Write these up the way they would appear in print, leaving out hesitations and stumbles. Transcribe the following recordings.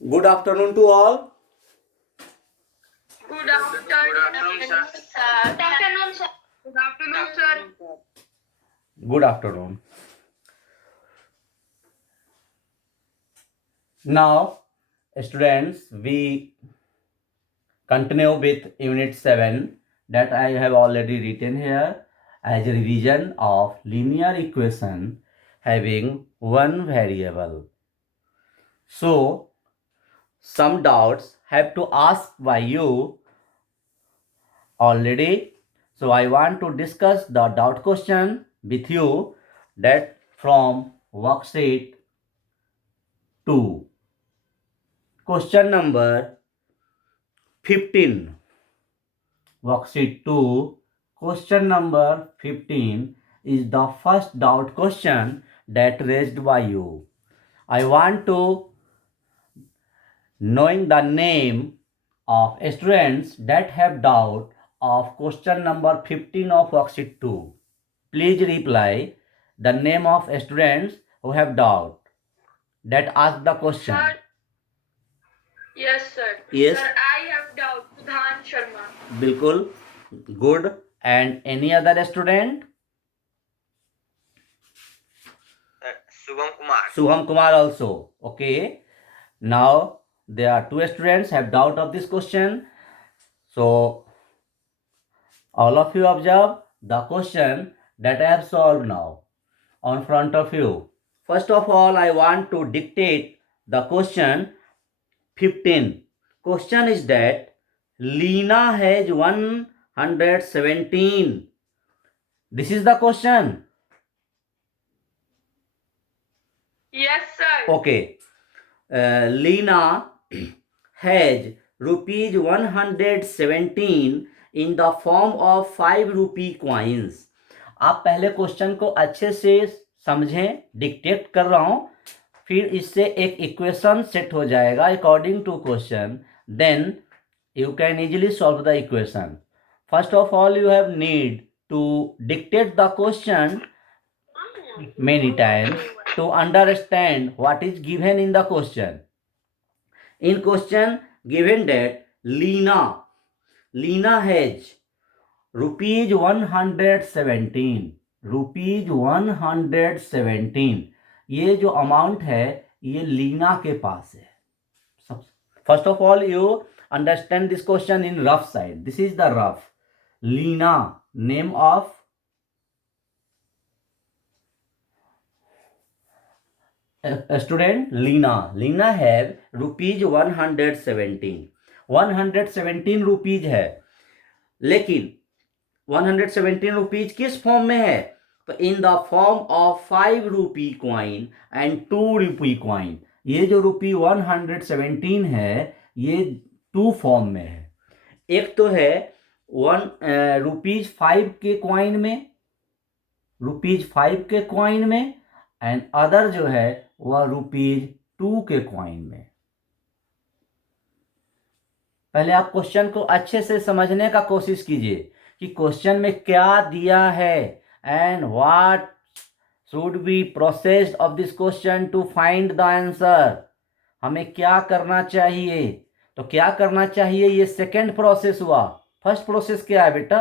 Good afternoon to all. Good afternoon, sir. Good afternoon, sir. Good afternoon, sir. Good afternoon. Now, students, we continue with Unit 7 that I have already written here as a revision of linear equation having one variable. So, some doubts have to ask by you already. So, I want to discuss the doubt question with you that from worksheet 2. Question number 15. Worksheet 2. Question number 15 is the first doubt question that raised by you. I want to knowing the name of students that have doubt of question number 15 of worksheet 2. Please reply the name of students who have doubt that ask the question. Sir. Yes, sir. Yes. Sir, I have doubt. Sudhan Sharma. बिल्कुल good. And any other student? Shubham Kumar also. Okay. Now there are two students have doubt of this question. So all of you observe the question that I have solved now on front of you. First of all, I want to dictate the question 15. Question is that Lena has 117. This is the question. Yes, sir. Okay. Lena has rupees 117 in the form of 5 rupee coins. आप पहले question को अच्छे से समझें, dictate कर रहा हूं, फिर इससे एक इक्वेशन सेट हो जाएगा according to question, then you can easily solve the equation. First of all, you have need to dictate the question many times to understand what is given in the question. In question given that Lena has rupees 117. Rupees 117 ये जो amount है ये लीना के पास है. First of all you understand this question in rough side. This is the rough. Lena name of student Lena have rupees 117 rupees है, लेकिन 117 rupees किस फॉर्म में है? तो इन द फॉर्म ऑफ 5 रूपी कॉइन एंड 2 रूपी कॉइन. ये जो रुपी 117 है ये 2 फॉर्म में है. एक तो है रुपीज 5 के कॉइन में, रुपीज 5 के कॉइन में, एंड अदर जो है वह रुपीज 2 के कॉइन में. पहले आप क्वेश्चन को अच्छे से समझने का कोशिश कीजिए कि क्वेश्चन में क्या दिया है and what should be processed of this question to find the answer. हमें क्या करना चाहिए? तो क्या करना चाहिए ये सेकेंड प्रोसेस हुआ. फर्स्ट प्रोसेस क्या है बेटा?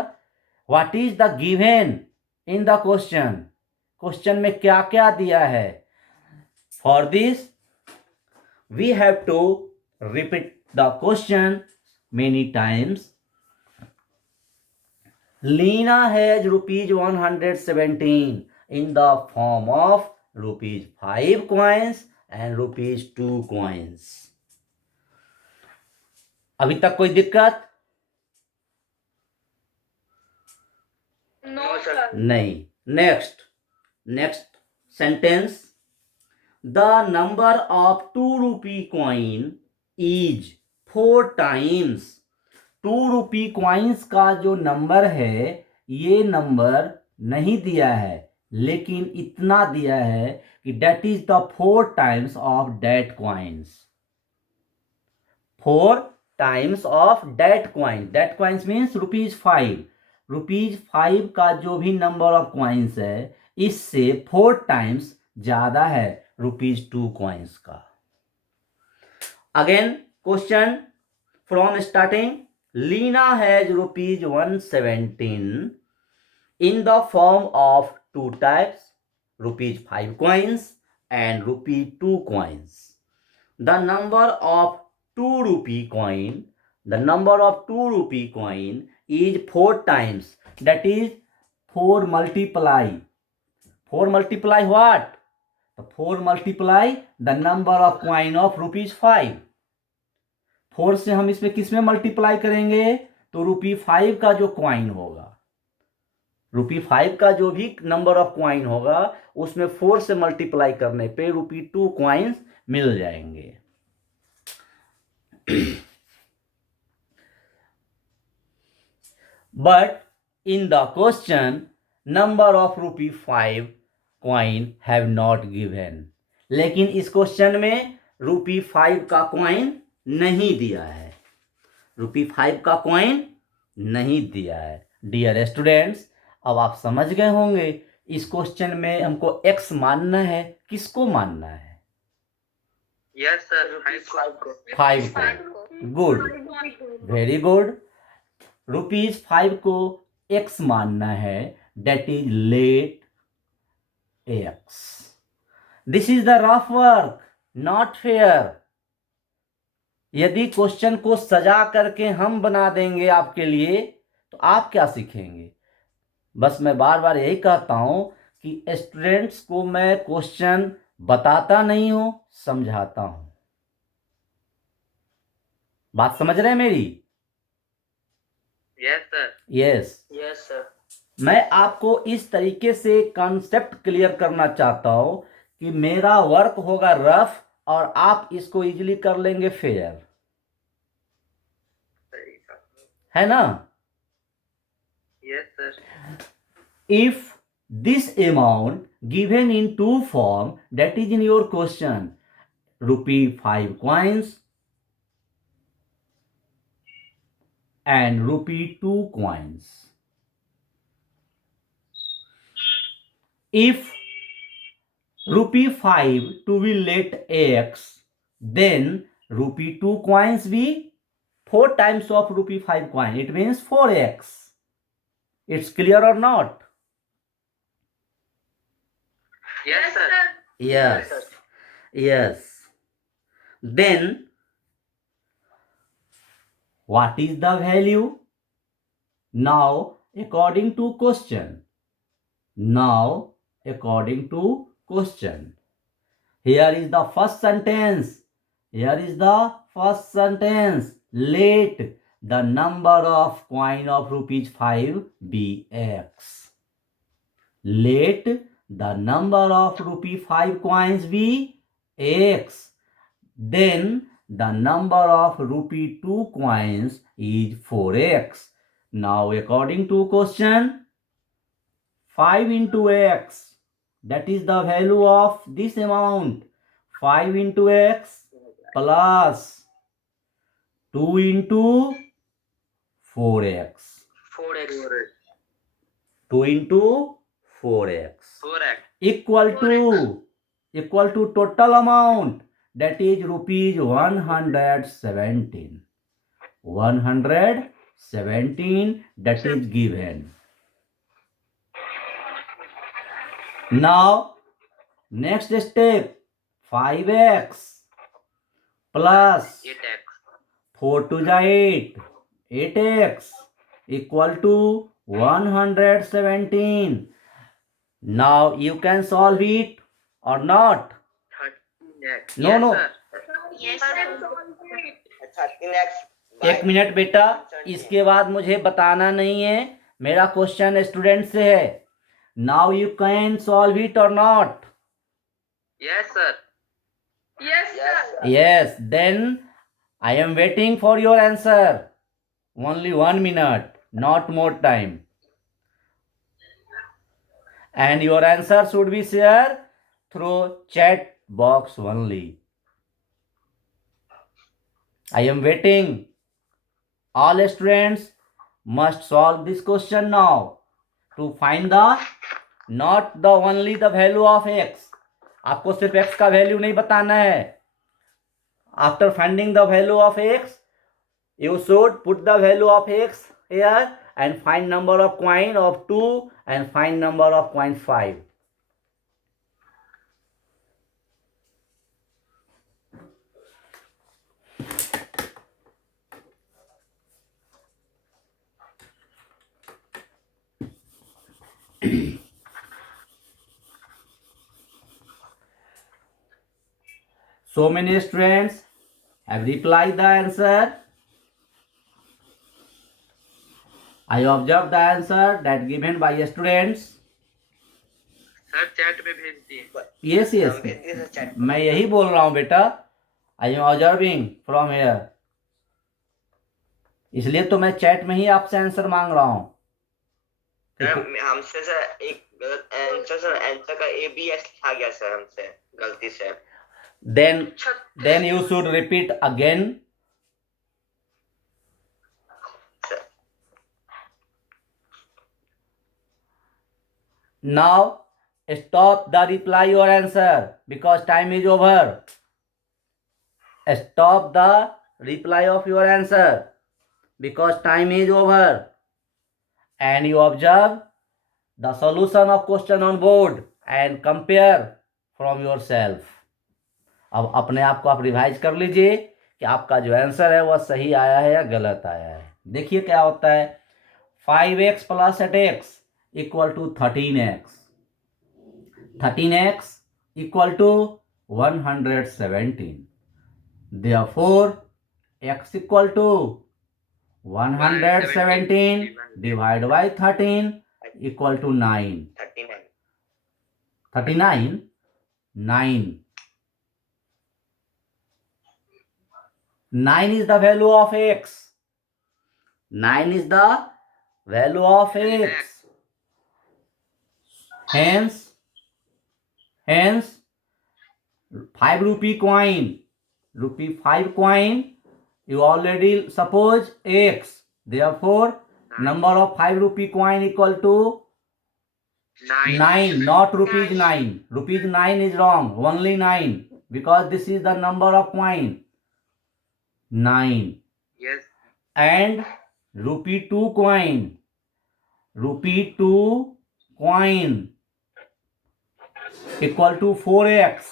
What is the given in the question. Question में क्या क्या दिया है? For this we have to repeat the question many times. Lena has rupees 117 in the form of rupees 5 coins and rupees 2 coins. अभी तक कोई दिक्कत? No, sir. नहीं. Next sentence. The number of 2 rupee coin is 4 times. 2 रूपी coins का जो number है ये नंबर नहीं दिया है, लेकिन इतना दिया है कि that is the 4 times of that coins. 4 times of that coins. That coins means rupees 5. Rupees 5 का जो भी नंबर ऑफ क्वाइंस है इससे 4 टाइम्स ज्यादा है रुपीज 2 क्वाइंस का. Again, question from starting. Lena has rupees 117 in the form of two types, rupees 5 coins and rupee 2 coins. The number of 2 rupee coin, is 4 times. That is 4 multiply. 4 multiply what? 4 multiply the number of coin of rupees 5. 4 से हम इसमें किसमें multiply करेंगे? तो रुपी 5 का जो coin होगा, रुपी 5 का जो भी नंबर ऑफ क्वाइन होगा उसमें 4 से मल्टीप्लाई करने पे रुपी 2 क्वाइंस मिल जाएंगे. But in the question, number of rupee 5 coin have not given. लेकिन इस क्वेश्चन में रुपी 5 का कॉइन नहीं दिया है. रुपी 5 का कॉइन नहीं दिया है. डियर स्टूडेंट्स, अब आप समझ गए होंगे इस क्वेश्चन में हमको x मानना है. किसको मानना है? यस सर, 5 को. Good, very good. रुपीज 5 को x मानना है. That is let x. This is the rough work, not fair. यदि क्वेश्चन को सजा करके हम बना देंगे आपके लिए तो आप क्या सीखेंगे? बस मैं बार बार यही कहता हूं कि स्टूडेंट्स को मैं क्वेश्चन बताता नहीं हूं, समझाता हूं. बात समझ रहे हैं मेरी? Yes sir. Yes sir. मैं आपको इस तरीके से कॉन्सेप्ट क्लियर करना चाहता हूं कि मेरा वर्क होगा रफ और आप इसको इजीली कर लेंगे फेयर. है ना? Yes sir. If this amount given in two form, that is in your question, rupee 5 coins and rupee 2 coins. If rupee 5 to be let x, then rupee 2 coins be 4 times of rupee 5 coin. It means 4x. It's clear or not? Yes sir. Yes. Yes. Then what is the value? Now according to question. Here is the first sentence. Let the number of coin of rupees 5 be x. Let the number of rupee 5 coins be x. Then the number of rupee 2 coins is 4x. Now according to question, 5 into x, that is the value of this amount. 5 into x plus 2 into 4x. 2 into 4x. Equal to total amount, that is rupees 117. 117, that is given. Now next step, 5x plus 4 to the 8, 8x equal to 117. Now you can solve it or not? 13x. No. Yes sir. 13x. एक minute बेटा, इसके बाद मुझे बताना नहीं है. मेरा question student से है. Now you can solve it और not? Yes sir. Yes sir. Yes. Then I am waiting for your answer. Only 1 minute, not more time. And your answer should be shared through chat box only. I am waiting. All students must solve this question now to find the not the only the value of x. आपको सिर्फ x का value नहीं बताना है, After finding the value of x, you should put the value of x here and find number of coin of 2 and find number of coin 5. So many students have replied the answer. I observed the answer that given by students. Sir chat में भेज दिए। Yes, yes. हम भेज दिए sir chat में। मैं यही बोल रहा हूँ बेटा, I am observing from here, इसलिए तो मैं चैट में ही आपसे आंसर मांग रहा हूँ। हमसे सर एक गलत आंसर, सर आंसर का ए बी एस लिखा गया सर हमसे गलती से। Then you should repeat again. Now stop the reply your answer because time is over. Stop the reply of your answer because time is over. And you observe the solution of question on board and compare from yourself. अब अपने आप को आप revise कर लीजिए कि आपका जो आंसर है वह सही आया है या गलत आया है। देखिए क्या होता है, 5x plus 8x equal to 13x, 13x equal to 117, therefore x equal to 117 divided by 13 equal to 9. 39? 9. 9 is the value of x. 9 is the value of x. Hence 5 rupee coin, rupee 5 coin, you already suppose x. Therefore, number of 5 rupee coin equal to 9, not rupees 9. Rupees 9 is wrong, only 9, because this is the number of coin. 9. Yes. And rupee 2 coin. Rupee 2 coin equal to 4x.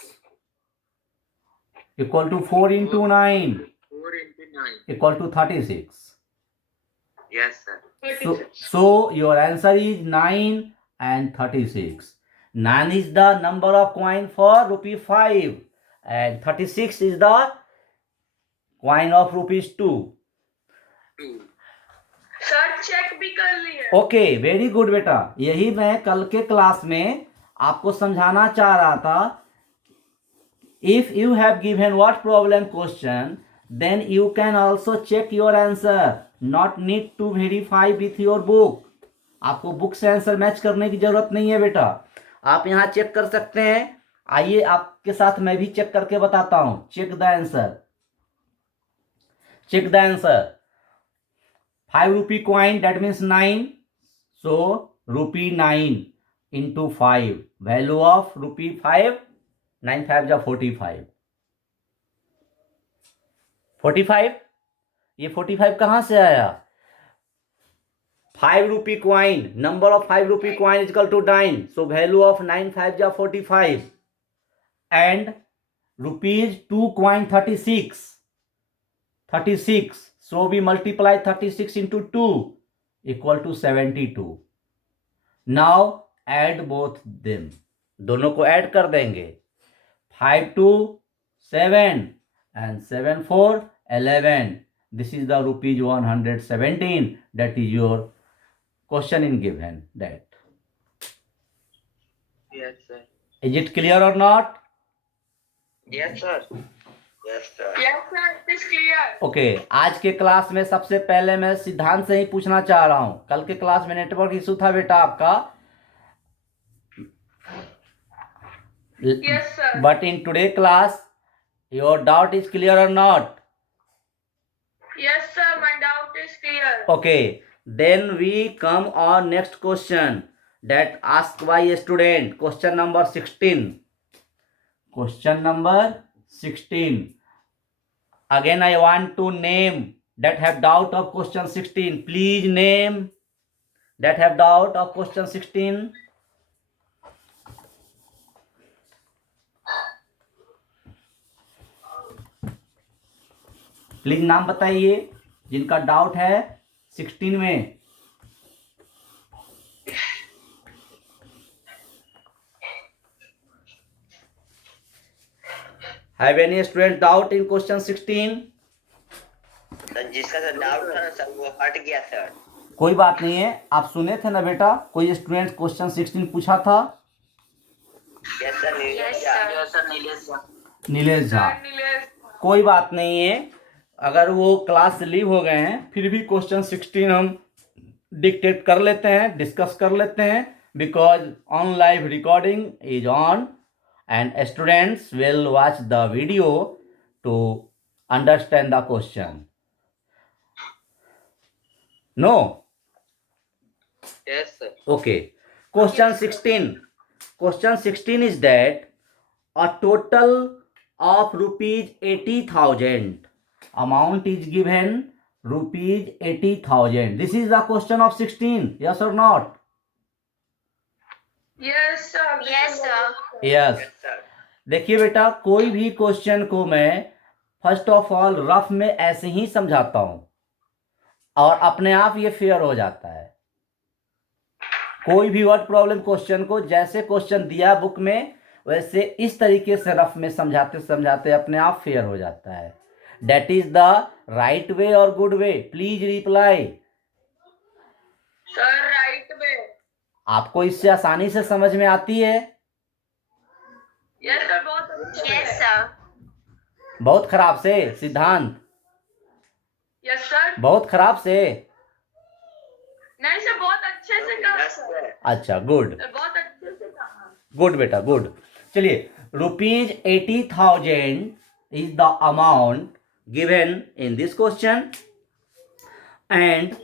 Equal to 4 into 9. 4 into 9. Equal to 36. Yes, sir. So your answer is 9 and 36. 9 is the number of coin for rupee 5 and 36 is the coin of rupees 2. 2. Sir check भी कर लिए। Okay, very good बेटा, यही मैं कल के class में आपको समझाना चाह रहा था। If you have given what problem question, then you can also check your answer, not need to verify with your book. आपको बुक से आंसर मैच करने की जरूरत नहीं है बेटा, आप यहाँ चेक कर सकते हैं। आइए आपके साथ मैं भी चेक करके बताता हूं। Check the answer, check the answer. 5 rupee coin, that means 9, so rupee 9 into 5, value of rupee 5, 9 5 जा 45, 45। ये 45 कहाँ से आया? 5 rupee coin, number of 5 rupee coin is equal to 9, so value of 9 5 जा 45, and rupees 2 coin 36, 36, so we multiply 36 into 2 equal to 72. Now add both them, दोनों को add कर देंगे। 5 2 7 and 7 4 11. This is the rupees 117. That is your question in given that. Yes, sir. Is it clear or not? Yes, sir. Yes, sir. Yes, sir, it is clear. Okay, आज के class में सबसे पहले मैं सिद्धांत से ही पूछना चाह रहा हूं। कल के क्लास में नेटवर्क इशू था बेटा आपका। Yes, sir. But in today class your doubt is clear और not? Yes, sir, my doubt is clear. Okay, then we come on next question that asked by a student. Question number 16. Question number 16. Again, I want to name that have doubt of question 16. Please name that have doubt of question 16. Please नाम बताइए जिनका doubt है 16 में. Have any student doubt in question 16? Sir जिसका sir doubt था ना sir वो हट गया सर. कोई बात नहीं है, आप सुने थे ना बेटा, कोई स्टूडेंट क्वेश्चन 16 पूछा था. Yes sir Nilesh Jha. नीलेश झा. कोई बात नहीं है, अगर वो क्लास से लीव हो गए हैं फिर भी क्वेश्चन 16 हम डिक्टेट कर लेते हैं, डिस्कस कर लेते हैं, because on live recording is on and students will watch the video to understand the question. No? Yes, sir. Okay. Question 16. Question 16 is that a total of rupees 80,000 amount is given rupees 80,000. This is the question of 16. Yes or not? Yes, sir. Yes, sir. Yes. Sir देखिए बेटा, कोई भी question को मैं first of all rough में ऐसे ही समझाता हूं और अपने आप ये फेयर हो जाता है. कोई भी वर्ड प्रॉब्लम क्वेश्चन को जैसे क्वेश्चन दिया बुक में वैसे इस तरीके से रफ में समझाते समझाते अपने आप फेयर हो जाता है. That is the right way और good way. Please reply. Sir right way. आपको इससे आसानी से समझ में आती है? यस सर, बहुत अच्छे. Yes sir. बहुत खराब से सिद्धांत. Yes sir. बहुत खराब से. नहीं सर, बहुत अच्छे से कहा यस सर. सर. अच्छा, गुड. बहुत अच्छे से कहा. गुड बेटा, गुड. चलिए, rupees 80,000 is the amount given in this question and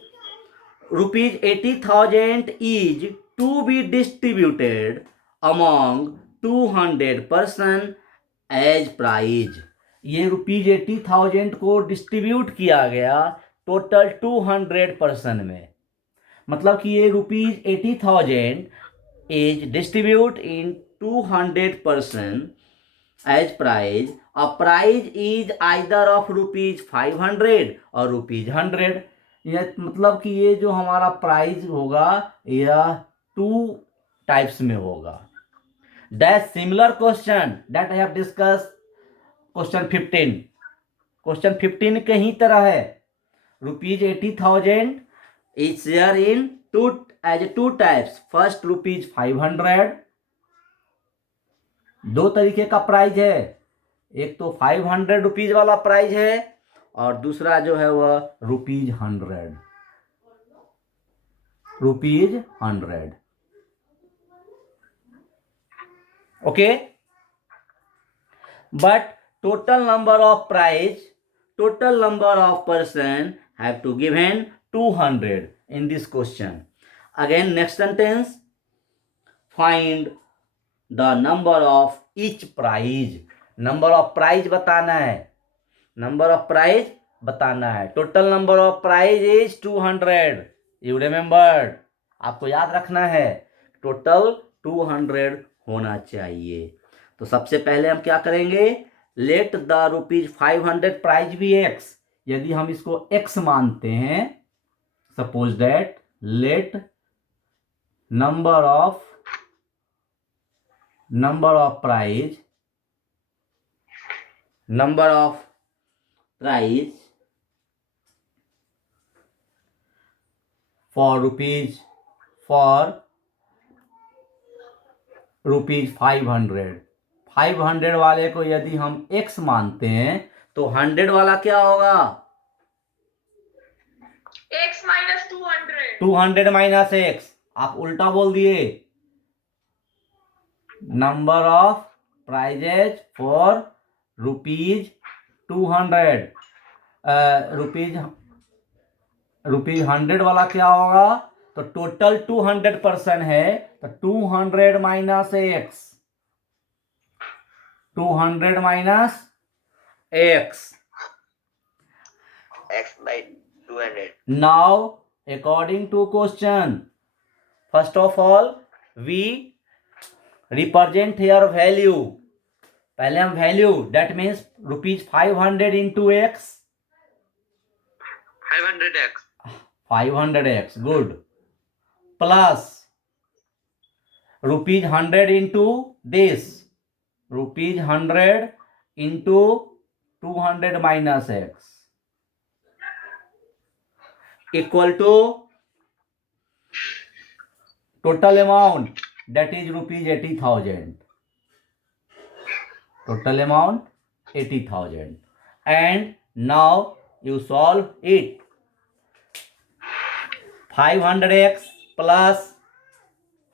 rupees 80,000 is to be distributed among 200 person as prize. ये रुपीज 80,000 को डिस्ट्रीब्यूट किया गया टोटल 200 पर्सन में. मतलब कि ये rupees 80,000 is distribute in 200 person as prize. A prize is either of rupees 500 और rupees 100. यह मतलब कि ये जो हमारा प्राइज होगा यह 2 टाइप्स में होगा. That similar question that I have discuss question 15. Question 15 के ही तरह है. Rupees 80,000 is share in two types. First rupees 500. दो तरीके का प्राइज है. एक तो 500 रुपीज वाला प्राइज है और दूसरा जो है वह rupees 100. Rupees 100. Okay. But total number of prize, total number of person have to given 200 in this question. Again, next sentence, find the number of each prize. number of prize बताना है. number of prize बताना है. total number of prize is 200. you remembered. आपको याद रखना है total 200 होना चाहिए. तो सबसे पहले हम क्या करेंगे, let the rupees 500 prize be x. यदि हम इसको एक्स मानते हैं, suppose that let number of prize for rupees 500. 500 वाले को यदि हम x मानते हैं तो 100 वाला क्या होगा, x minus 200. 200 minus x. आप उल्टा बोल दिए. Number of prizes for rupees 200. Rupees 100 वाला क्या होगा, तो टोटल 200 पर्सन है तो 200 minus x. 200 minus x. x by 200. Now, according to question, first of all, we represent here value. पहले हम value, that means rupees 500 into x, 500x. 500x, good, plus rupees 100 into this, rupees 100 into 200 minus x, equal to total amount, that is rupees 80,000. Total amount 80,000. And now you solve it. 500x plus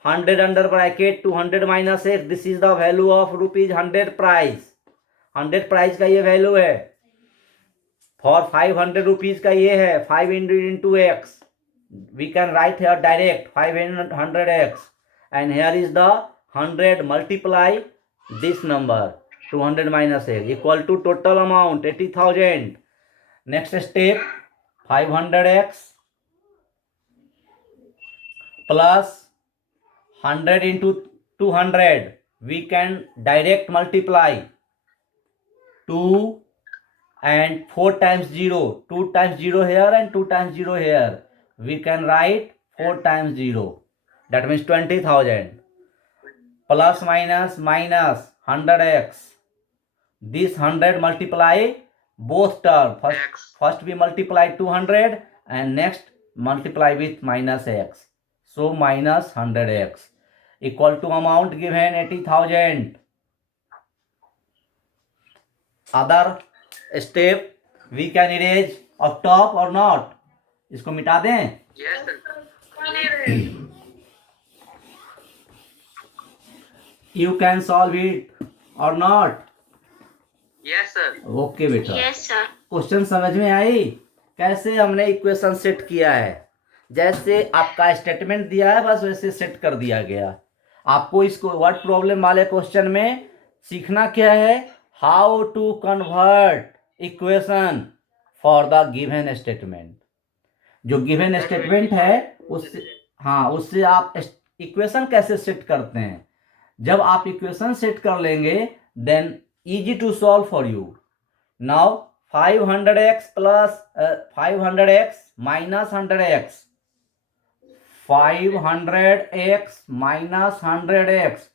100 under bracket 200 minus x. This is the value of rupees 100 price. 100 price का ये value है. For 500 rupees का ये है 500 into x. We can write here direct 500x, and here is the 100 multiply this number 200 minus x equal to total amount 80,000. Next step, 500x plus 100 into 200. We can direct multiply 2 and 4 times 0. 2 times 0 here and 2 times 0 here. We can write 4 times 0. That means 20,000. Plus minus minus 100x. This 100 multiply both terms. First we multiply 200 and next multiply with minus x. So minus 100x equal to amount given 80,000. Other step we can erase up top or not. इसको मिटा दें. Yes, sir. You can solve it or not. Yes, sir. Okay बेटा. Yes, sir. Question समझ में आई कैसे हमने equation set किया है. जैसे आपका स्टेटमेंट दिया है बस वैसे सेट कर दिया गया. आपको इसको वर्ड प्रॉब्लम वाले क्वेश्चन में सीखना क्या है, how to convert equation for the given statement. जो गिवन स्टेटमेंट है उससे आप इक्वेशन कैसे सेट करते हैं. जब आप इक्वेशन सेट कर लेंगे then easy to solve for you. Now 500x plus 500x minus 100x. 500x minus 100x,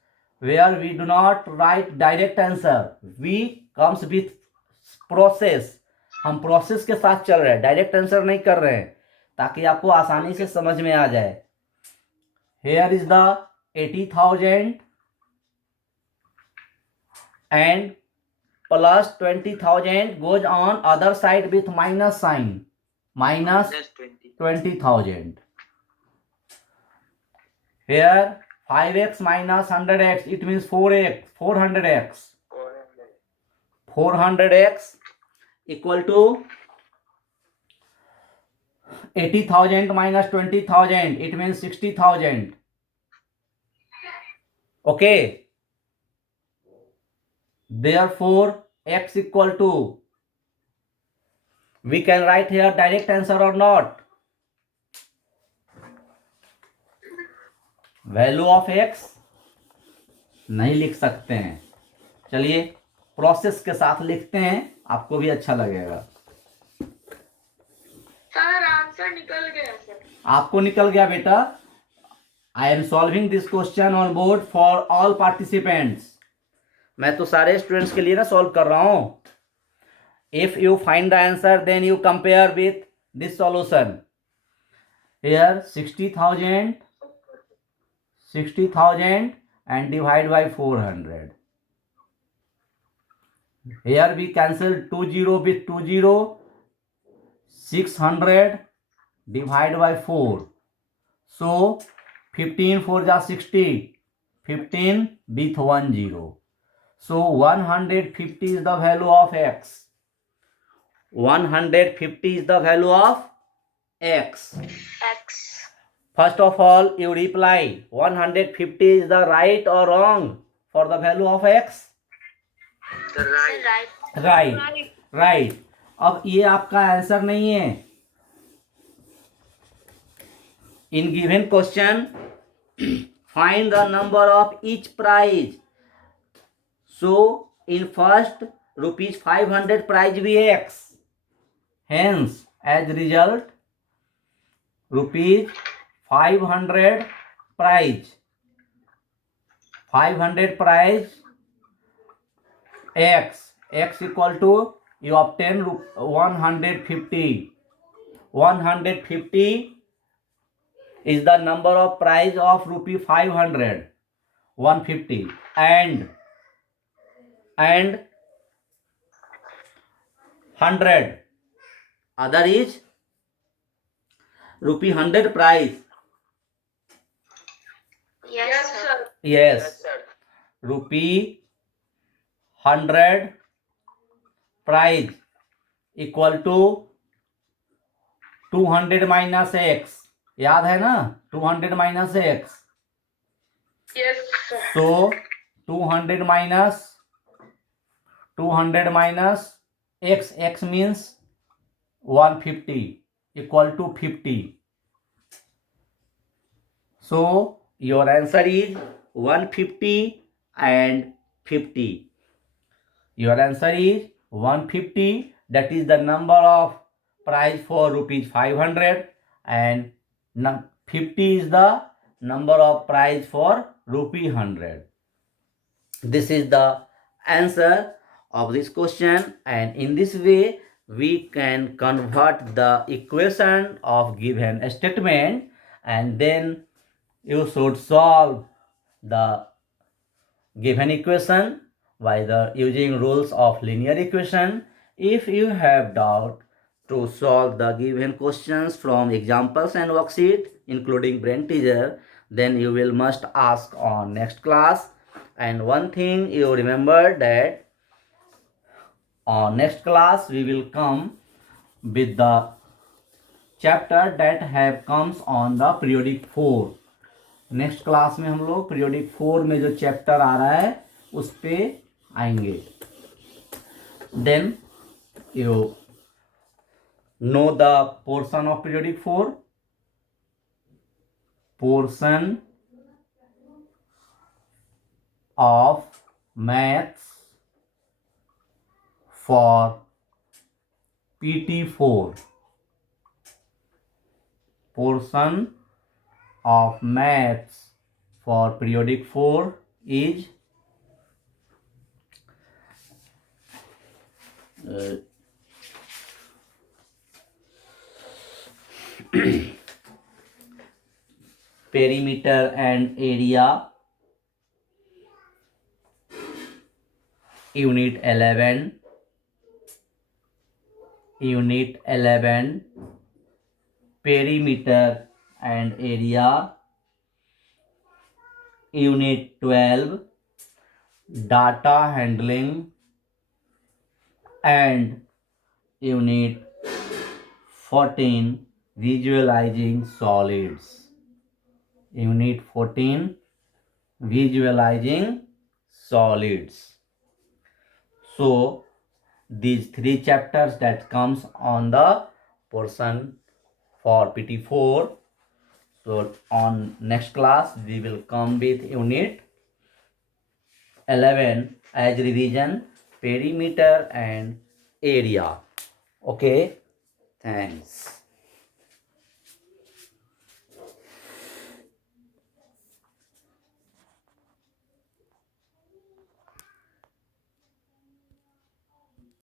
where we do not write direct answer, we comes with process. हम प्रोसेस के साथ चल रहे हैं, डायरेक्ट आंसर नहीं कर रहे हैं, ताकि आपको आसानी से समझ में आ जाए. Here is the 80,000 and plus 20,000 goes on other side with minus sign, minus Yes, 20. 20,000. Here 5x minus 100x, it means 400x. 400x equal to 80,000 minus 20,000, it means 60,000. Okay. Therefore, x equal to, we can write here direct answer or not. Value of x नहीं लिख सकते हैं. चलिए process के साथ लिखते हैं, आपको भी अच्छा लगेगा. सर आंसर निकल गया सर. आपको निकल गया बेटा. I am solving this question on board for all participants. मैं तो सारे स्टूडेंट्स के लिए ना सॉल्व कर रहा हूं. If you find the answer then you compare with this solution. Here 60,000 and divide by 400. Here we cancel 20 with 20. 600 divide by 4. So 15 4 ja 60. 15 with 10. So 150 is the value of x. 150 is the value of x. X. First of all, you reply 150 is the right or wrong for the value of x? The right. Right. Right. अब ये आपका answer नहीं है। In given question find the number of each prize. So in first rupees 500 prize भी है x, hence as result rupees 500 prize 500 prize x equal to you obtain 150 is the number of price of rupee 500 150 and 100 other is rupee 100 price. Yes, sir. Yes, sir. rupee 100 price equal to 200 minus x. याद है ना, 200 minus x. Yes, sir. So 200 minus x means 150 equal to 50. So your answer is 150 and 50. Your answer is 150, that is the number of price for rupees 500, and 50 is the number of price for rupee 100. This is the answer of this question, and in this way we can convert the equation of given statement, and then you should solve the given equation by using rules of linear equation. If you have doubt to solve the given questions from examples and worksheet including brain teaser, then you will must ask on next class. And one thing you remember, that on next class we will come with the chapter that have comes on the periodic 4. Next class में हम लोग periodic 4 में जो chapter आ रहा है उस पे आएंगे. Then you know the portion of periodic 4. Portion of maths for PT4. portion of maths for periodic 4 is perimeter and area, unit 11, perimeter and area, unit 12, data handling, and unit 14, visualizing solids. Unit 14, visualizing solids. So these 3 chapters that comes on the portion for PT4. So on next class we will come with unit 11 as revision, perimeter and area. Okay, thanks.